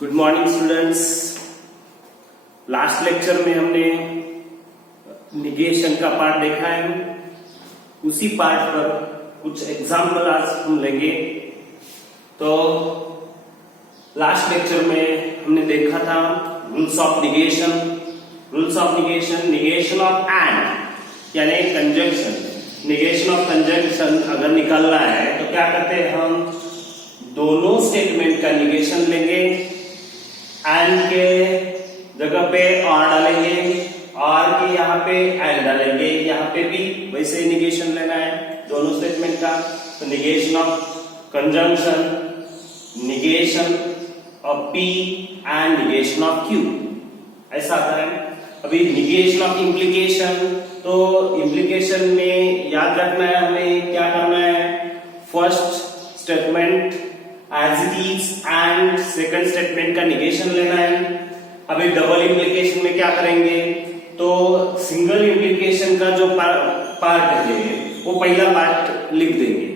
Good morning students. Last lecture में हमने negation का पार्ट देखा है, उसी पार्ट पर कुछ एग्जाम्पल आज हम लेंगे। तो लास्ट लेक्चर में हमने देखा था rules of negation, negation of and यानी कंजंक्शन। निगेशन ऑफ कंजंक्शन अगर निकालना है तो क्या करते हैं, हम दोनों स्टेटमेंट का निगेशन लेंगे, एंड के जगह पे और डालेंगे, और के यहाँ पे एंड डालेंगे, यहाँ पे भी वैसे ही निगेशन लेना है दोनों स्टेटमेंट का। तो negation of conjunction, negation of P and negation of Q ऐसा आता है। अभी निगेशन ऑफ इम्प्लीकेशन, तो इम्प्लीकेशन में याद रखना है हमें क्या करना है, first statement as it is and second statement का निगेशन लेना है। अभी डबल इम्प्लीकेशन में क्या करेंगे, तो सिंगल इम्प्लीकेशन का जो पार्ट है वो पहला पार्ट लिख देंगे,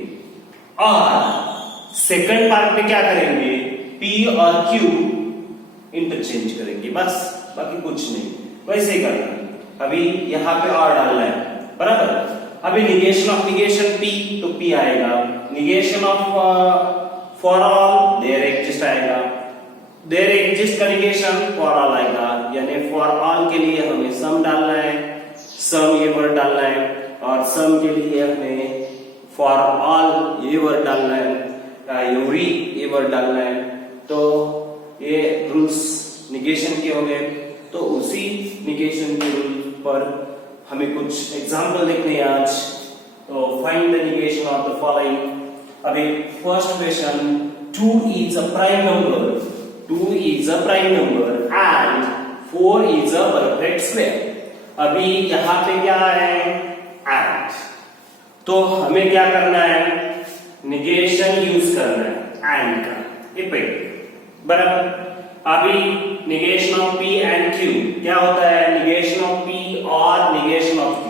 और सेकंड पार्ट में क्या करेंगे, P और Q इंटरचेंज करेंगे, बस बाकी कुछ नहीं, वैसे ही करना है। अभी यहाँ पे और डालना है, बराबर। अभी निगेशन ऑफ निगेशन P, तो P आएगा। Negation of for all there exist आएगा, देयर एग्जिस्ट का निगेशन फॉर ऑल आएगा, यानी फॉर ऑल के लिए हमें सम डालना है, सम ये वर्ड डालना है, और सम के लिए हमें फॉर ऑल ये वर्ड डालना है, एवरी ये वर्ड डालना है। तो ये रूल्स निगेशन के हो गए। तो उसी निगेशन के रूल पर हमें कुछ एग्जाम्पल देखने हैं आज। तो find the negation of the following. अभी first question, 2 is a prime number, 2 is a prime number and 4 is a perfect square। अभी यहाँ पे क्या है, and, तो हमें क्या करना है, निगेशन यूज करना है and का, ये पे बराबर। अभी negation of P and Q क्या होता है, निगेशन ऑफ P और निगेशन ऑफ Q।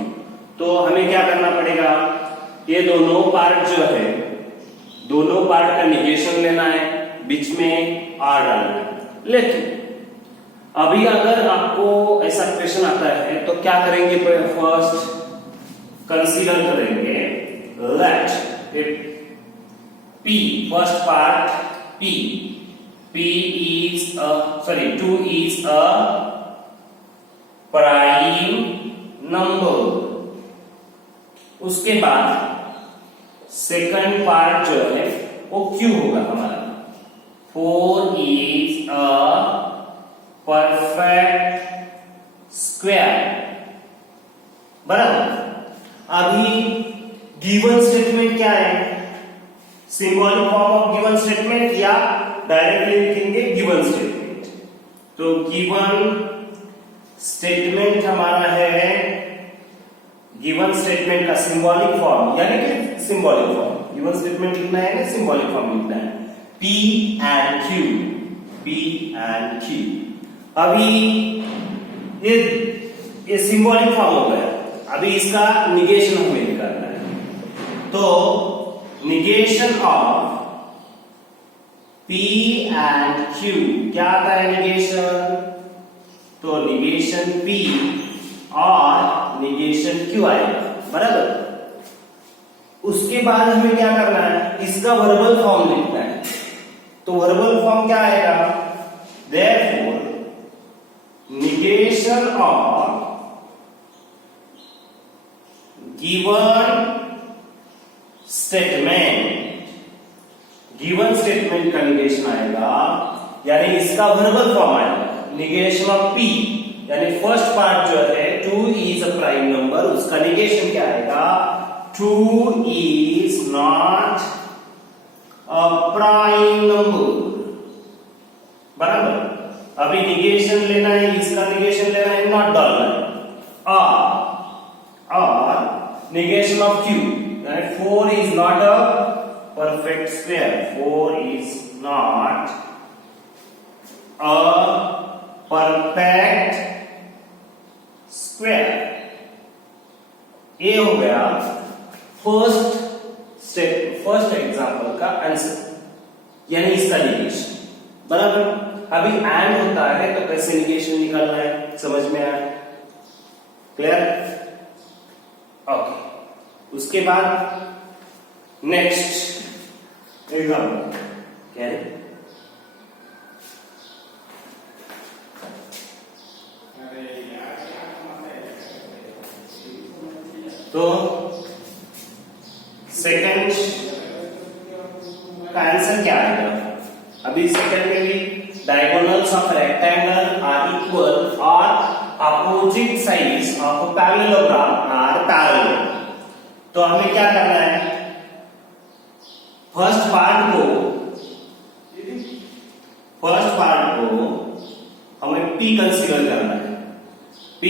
तो हमें क्या करना पड़ेगा, ये दोनों पार्ट जो है, दोनों पार्ट का निगेशन लेना है, बीच में आर डालना है। लेकिन अभी अगर आपको ऐसा क्वेश्चन आता है तो क्या करेंगे, फर्स्ट कंसीडर करेंगे, let P first part P is a 2 is a prime number। उसके बाद सेकंड पार्ट जो है वो Q होगा हमारा, 4 is a perfect square, बराबर। अभी गिवन स्टेटमेंट क्या है, symbolic form of given statement या डायरेक्टली लिखेंगे गिवन स्टेटमेंट। तो गिवन स्टेटमेंट हमारा है, गिवन स्टेटमेंट का सिंबॉलिक फॉर्म यानी कि सिंबॉलिक फॉर्म, गिवन स्टेटमेंट लिखना है ना, सिंबॉलिक फॉर्म लिखना है, P and Q, P and Q। अभी ये सिंबॉलिक फॉर्म हो गया। अभी इसका निगेशन हमें निकालना है। तो negation of P and Q क्या आता है निगेशन, तो निगेशन P और निगेशन Q आएगा, बराबर। उसके बाद हमें क्या करना है, इसका वर्बल फॉर्म लिखना है। तो वर्बल फॉर्म क्या आएगा, therefore negation of given statement, given statement का निगेशन आएगा, यानी इसका वर्बल फॉर्म आएगा, निगेशन ऑफ P यानी फर्स्ट पार्ट जो है 2 is a प्राइम नंबर, उसका निगेशन क्या आएगा, 2 is not a prime number, बराबर। अभी निगेशन लेना है, इसका निगेशन लेना है, नॉट डालना है, और निगेशन ऑफ Q यानी 4 is not a perfect square, 4 is not a perfect square। ये हो गया फर्स्ट एग्जांपल का आंसर, यानी इसका निगेशन, बराबर। अभी एंड होता है तो कैसे निगेशन निकालना है समझ में आया? क्लियर? ओके, उसके बाद नेक्स्ट एग्जाम्पल क्या है? तो सेकंड का आंसर क्या आएगा? अभी सेकंड में भी diagonals of rectangle are equal और opposite sides of parallelogram are parallel. तो हमें क्या करना है? फर्स्ट पार्ट को हमें P कंसीडर करना है। P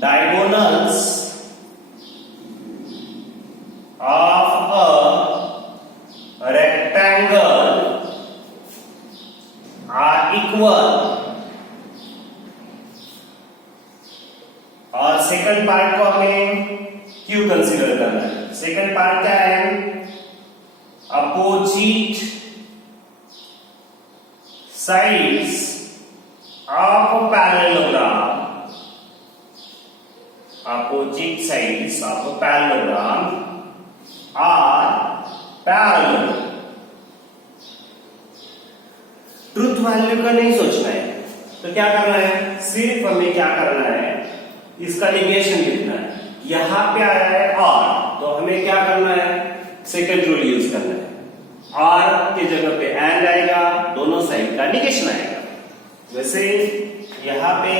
diagonals of a rectangle are equal और सेकंड पार्ट को हमें Q कंसीडर करना है। सेकंड पार्ट क्या है? Opposite sides of parallelogram, opposite sides of parallelogram are parallel. Truth value का नहीं सोचना है, तो क्या करना है? सिर्फ हमें क्या करना है? इसका निगेशन लिखना है। यहां पे आया है और, तो हमें क्या करना है? सेकंड रूल यूज करना है। आर के जगह पे एंड आएगा, दोनों साइड का निगेशन आएगा। वैसे यहां पे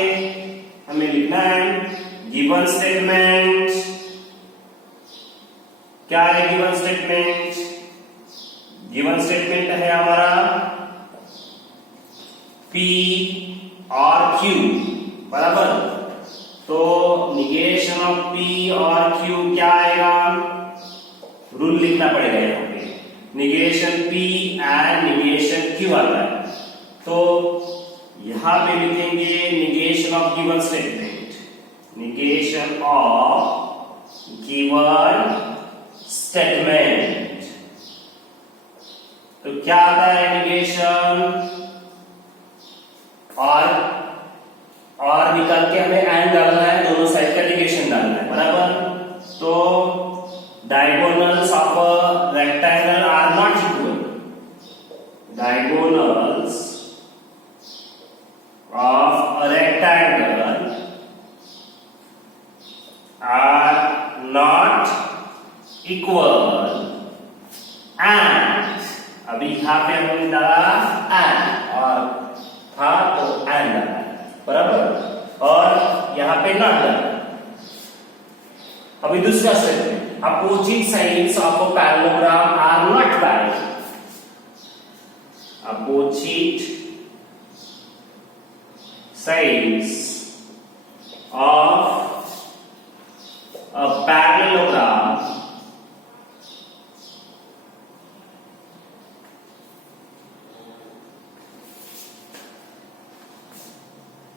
हमें लिखना है गिवन स्टेटमेंट। क्या है गिवन स्टेटमेंट? गिवन स्टेटमेंट है हमारा P और Q बराबर। तो निगेशन ऑफ P और Q क्या आएगा? रूल लिखना पड़ेगा यहाँ पे, negation P and negation Q आता है। तो यहां पे लिखेंगे negation of given statement, negation of given statement. तो क्या आता है निगेशन? और निकाल के हमें एंड डालना है, दोनों साइड का निगेशन डालना है बराबर। तो diagonals of a rectangle are not equal, diagonals of a rectangle are not equal and, अभी यहां पे हमने डाला एंड और था तो एंड डाला बराबर, और यहां पे नॉट डाला। अभी दूसरा statement, opposite sides of a parallelogram are not parallel. Opposite sides of a parallelogram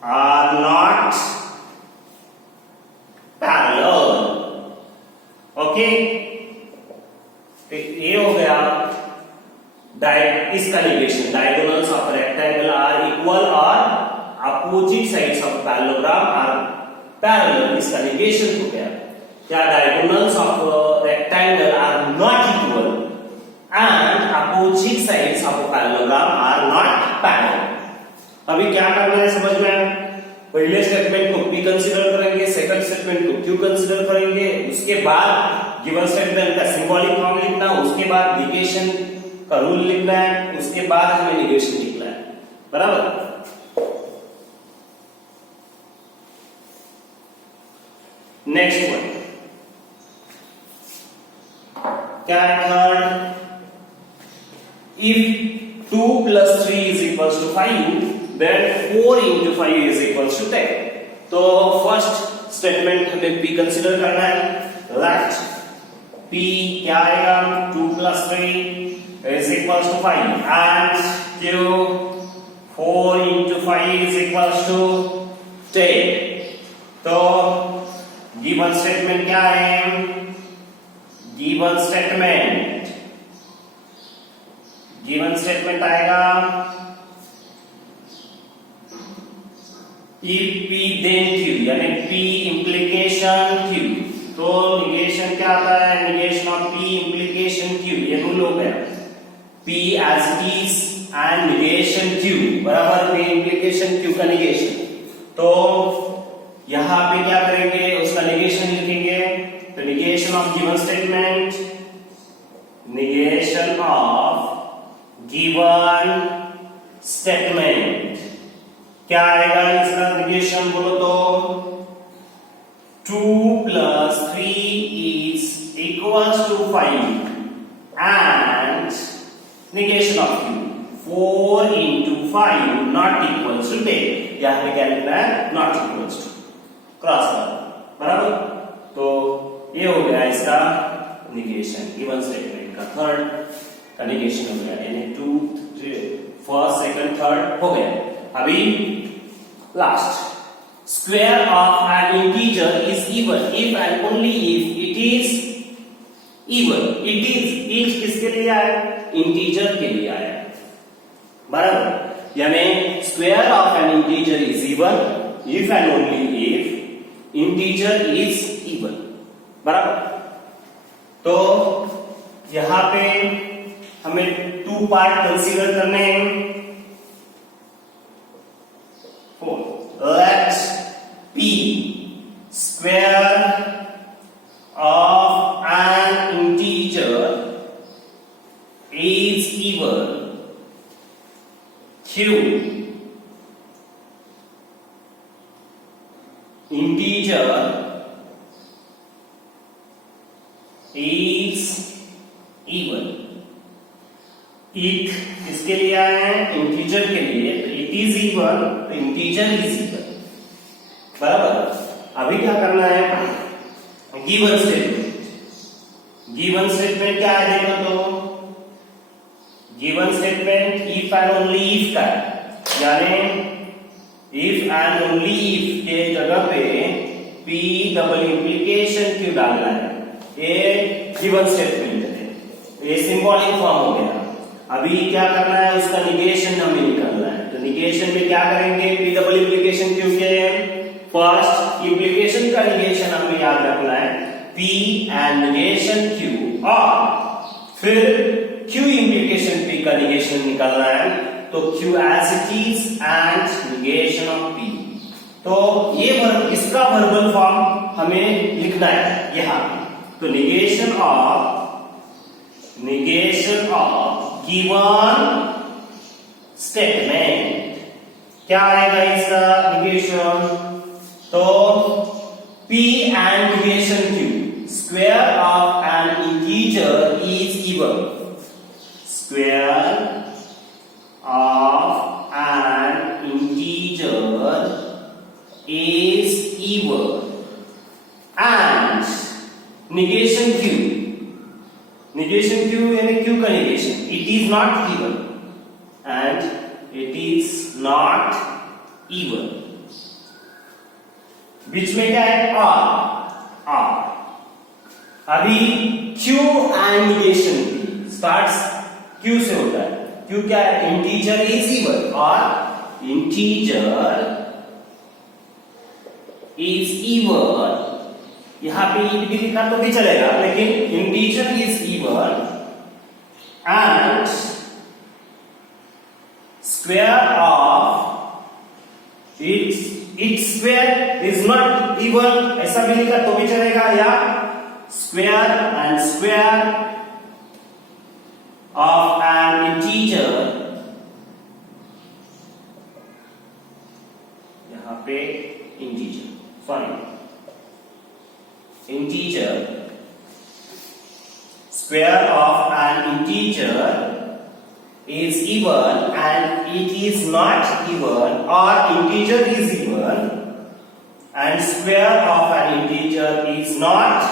are not parallel। Okay, तो ये हो गया इसका negation, diagonals of rectangle are equal और opposite sides of parallelogram are parallel, इसका निगेशन हो गया। क्या? Diagonals of rectangle are not equal and opposite sides of parallelogram are not parallel. अभी क्या करना है समझ में आया? पहले स्टेटमेंट को P कंसीडर करेंगे, सेकंड स्टेटमेंट को Q कंसीडर करेंगे, उसके बाद गिवन स्टेटमेंट का सिंबॉलिक फॉर्म लिखना, उसके बाद निगेशन का रूल लिखना है, उसके बाद हमें निगेशन लिखना है बराबर। नेक्स्ट वन क्या है? Third, if 2 + 3 = 5 then 4 × 5 = 10। तो फर्स्ट स्टेटमेंट हमें P कंसीडर करना है। लेट P क्या आएगा? 2 + 3 = 5 and Q 4 × 5 = 10। तो गिवन स्टेटमेंट क्या है? गिवन स्टेटमेंट आएगा if P then Q यानी P implication Q, तो निगेशन क्या आता है? Negation of P implication Q, ये रूल हो गया। P as it is and negation Q बराबर P implication Q का निगेशन। तो यहां पे क्या करेंगे? उसका निगेशन लिखेंगे। तो negation of given statement, negation of given statement क्या आएगा इसका निगेशन? बोलो तो 2 plus 3 is equals to 5 and negation of Q 4 into 5 not equals to 10। यहां पे क्या लिखना है? not equals to, क्रॉस कर, बराबर। तो ये हो गया इसका निगेशन, गिवन स्टेटमेंट का थर्ड का निगेशन हो गया, यानी 2 फर्स्ट सेकंड थर्ड हो गया। अभी last, square of N integer is even if and only if it is even. It किसके लिए आया? इंटीजर के लिए आया, बराबर। यानी square of N integer is even if and only if integer is even, बराबर। तो यहां पे हमें 2 पार्ट कंसीडर करने हैं। Let P square of an integer is equal Q integer is even। it किसके लिए आए हैं? इंटीजर के लिए। तो इट इज इवन, तो इंटीजर इज इवन, बराबर। अभी क्या करना है? Given statement. गिवन स्टेटमेंट क्या है देखो तो, given statement if and only if का, यानी इफ एंड ओनली इफ के जगह पे P डबल इंप्लीकेशन क्यों डालना है? ये गिवन स्टेटमेंट है, ये सिंबॉलिक फॉर्म हो गया। अभी क्या करना है? उसका निगेशन हमें निकालना है। तो निगेशन में क्या करेंगे? P डबल इंप्लीकेशन क्यों के फर्स्ट इंप्लीकेशन का निगेशन हमें याद रखना है, P एंड निगेशन Q, और फिर Q इंप्लीकेशन P का निगेशन निकालना है। तो Q as it is and negation of P। तो ये इसका वर्बल फॉर्म हमें लिखना है यहाँ। तो निगेशन ऑफ गिवन स्टेटमेंट क्या आएगा इसका निगेशन? तो P and negation Q, square of an integer is even, square of an integer is even, and negation Q, negation Q यानी Q का negation, it is not even and it is not even। बीच में क्या है? R। अभी Q and negation P starts Q से होता है। Q क्या है? इंटीजर इज इवन, और इंटीजर इज इवन, यहां पे ईट भी लिखा तो भी चलेगा, लेकिन integer is even and square of its square is not even, ऐसा भी लिखा तो भी चलेगा, या square and square of N integer, यहां पे integer, sorry integer, square of an integer is even and it is not even, or integer is even and square of an integer is not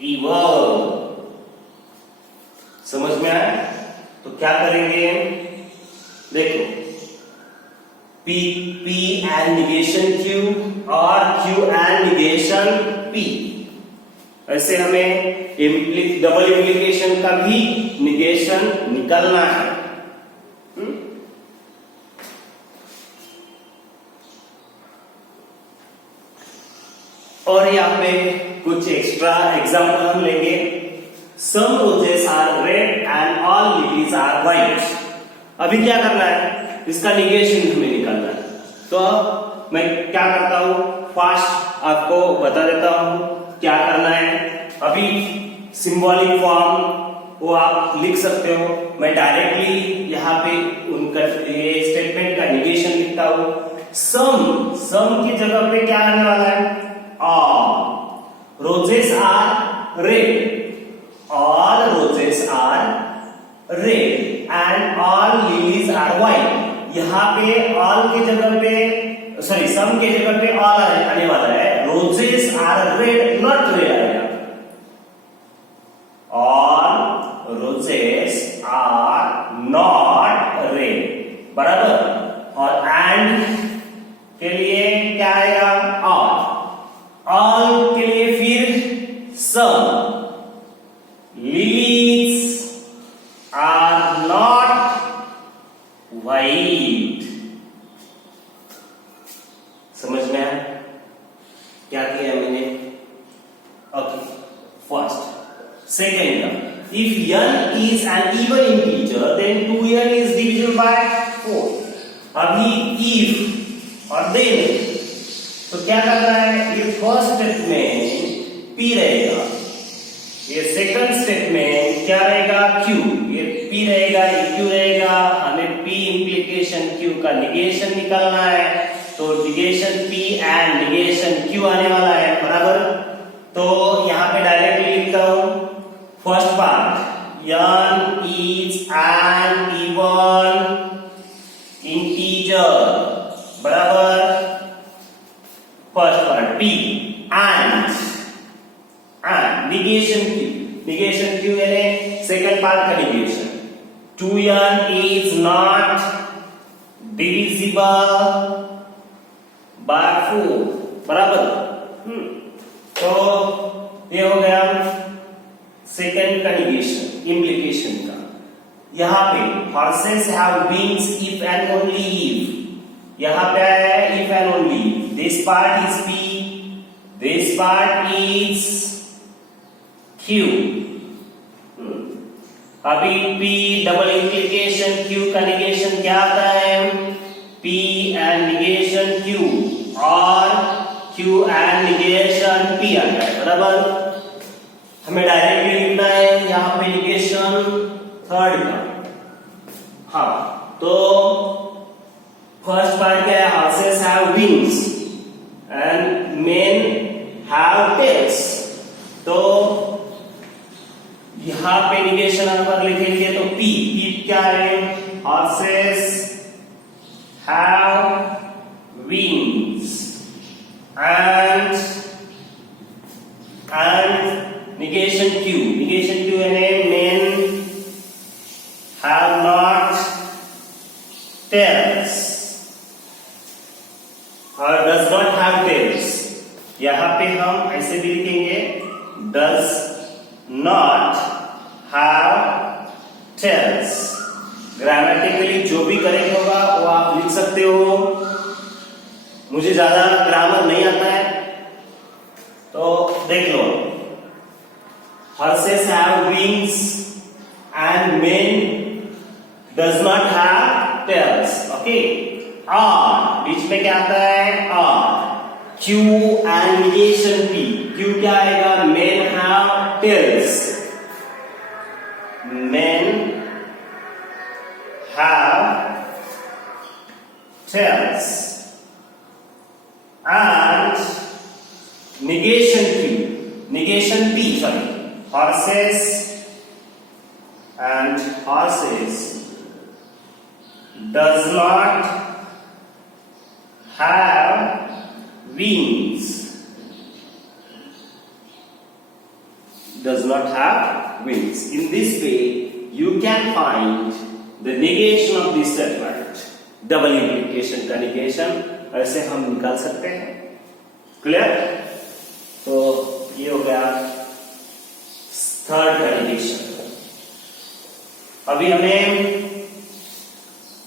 even। समझ में आया? तो क्या करेंगे? देखो, P and negation Q और Q and negation P, ऐसे हमें डबल इम्प्लीकेशन का भी निगेशन निकालना है। और यहाँ पे कुछ एक्स्ट्रा एग्जाम्पल हम लेंगे। Some roses are red and all lilies are white. अभी क्या करना है, इसका निगेशन हमें निकालना है। तो मैं क्या करता हूं, फास्ट आपको बता देता हूं क्या करना है। अभी सिंबॉलिक फॉर्म वो आप लिख सकते हो। मैं डायरेक्टली यहाँ पे उनका ये स्टेटमेंट का निगेशन लिखता हूं। सम की जगह पे क्या आने वाला है, all roses are red, all roses are red and all lilies are white. यहाँ पे ऑल के जगह पे सॉरी सम के जगह पे ऑल आने वाला है। Roses are red not red आएगा, all roses are not red, बराबर। और एंड के लिए क्या आएगा, ऑल के लिए फिर सम, लिलीज आर नॉट व्हाइट। समझ में आया क्या किया मैंने? Okay, first. Second, if n is an even integer then 2n is divisible by 4। अभी if और then तो क्या करना है, ये फर्स्ट स्टेटमेंट p रहेगा, ये सेकंड स्टेटमेंट क्या रहेगा, q। ये p रहेगा, ये q रहेगा। हमें p इंप्लीकेशन q का निगेशन निकालना है, तो negation p and negation q आने वाला है, बराबर। तो यहाँ पे डायरेक्टली लिखता हूं first part, n is an even integer, बराबर। First part p and negation q यानी सेकंड पार्ट का negation. 2n is not divisible by 4, बराबर। तो ये हो गया सेकंड का निगेशन, इम्प्लीकेशन का। यहां पे horses have wings if and only if, यहां पे आया है if and only if। this part is p, this part is q। अभी p डबल इंप्लीकेशन q का निगेशन क्या आता है, p एंड निगेशन q और q एंड निगेशन p आता है, बराबर। हमें डायरेक्टली लिखना है यहाँ पे निगेशन थर्ड का। हाँ, तो फर्स्ट पार्ट क्या है, horses have wings and men have tails. तो यहाँ पे निगेशन अगर लिखेंगे तो p क्या है, horses have wings and negation q यानी men have not tails और does not have tails। यहां पे हम ऐसे भी लिखेंगे does not have tails। Grammatically जो भी करेक्ट होगा वो आप लिख सकते हो। मुझे ज्यादा ग्रामर नहीं आता है, तो देख लो। Horses have wings and men does not have tails। Okay, R बीच में क्या आता है, R। Q and negation P, Q क्या आएगा, men have tails, men have tails। and negation P, sorry, horses does not have wings, in this way you can find the negation of this statement। Double implication का negation ऐसे हम निकाल सकते हैं। Clear? तो ये हो गया थर्ड का निगेशन। अभी हमें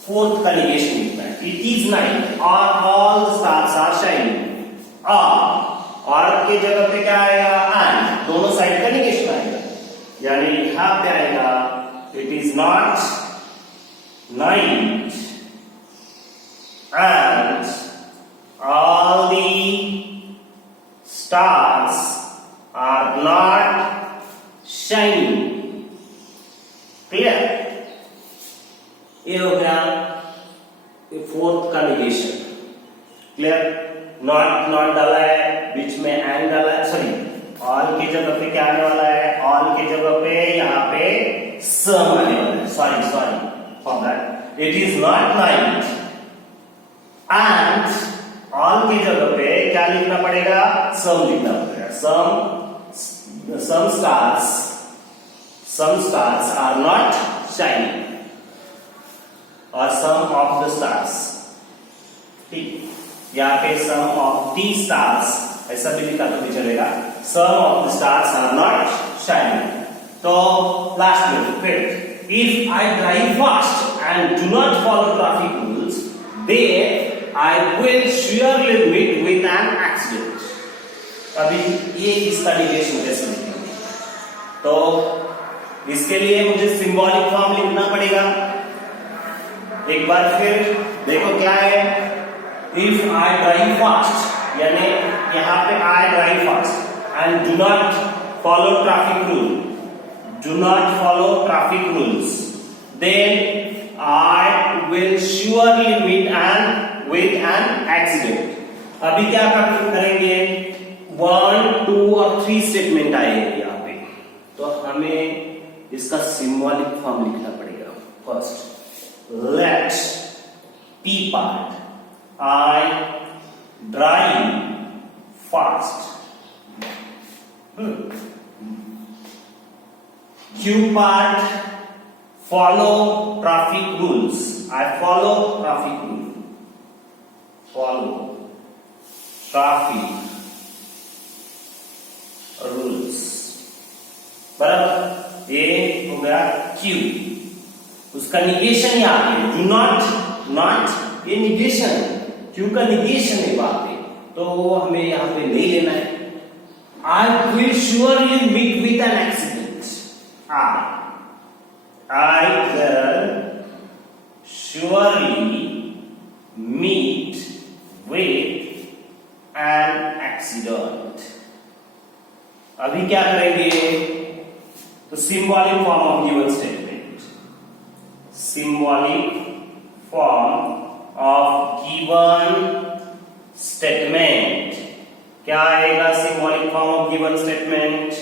फोर्थ का निगेशन लिखना है। इट इज नाइट और ऑल स्टार्स आर शाइनिंग। और की जगह पे क्या आएगा एंड, दोनों साइड का निगेशन आएगा, यानी यहां पे आएगा it is not night and all the stars are not shining. Clear? ये हो गया फोर्थ का निगेशन. क्लियर? नॉट डाला है, बीच में एंड डाला है, सॉरी ऑल की जगह पे क्या आने वाला है, ऑल की जगह पे यहाँ पे सम आने वाला है. Sorry for that. It is not night and all की जगह पे क्या लिखना पड़ेगा, सम लिखना पड़ेगा. some stars are not shining और some of the stars. ठीक, यहाँ पे some of the stars ऐसा भी लिखा तो भी चलेगा. some of the stars are not shining. तो लास्ट में फिर if I drive fast and do not follow traffic rules, then I will surely meet with an accident. अभी ये इसका निगेशन कैसे लिखेंगे, तो इसके लिए मुझे सिंबॉलिक फॉर्म लिखना पड़ेगा. एक बार फिर देखो क्या है, if I drive fast, यानी यहाँ पे I drive fast and do not follow traffic rules, then I will surely meet with an accident. अभी क्या करेंगे, 1, 2 और 3 स्टेटमेंट आएंगे यहाँ पे, तो हमें इसका सिंबॉलिक फॉर्म लिखना पड़ेगा. First let P part, I drive fast. Q part, follow traffic rules. I follow traffic rules. Follow traffic rules. बराबर, ये हो गया Q. उसका निगेशन यहाँ पे डू नॉट, ये निगेशन, Q का निगेशन है वहां पे, तो हमें यहाँ पे नहीं लेना है. I will surely meet with an accident. I will surely meet with an accident. अभी क्या करेंगे, तो symbolic form of given statement. Symbolic form of given statement क्या आएगा, symbolic form of given statement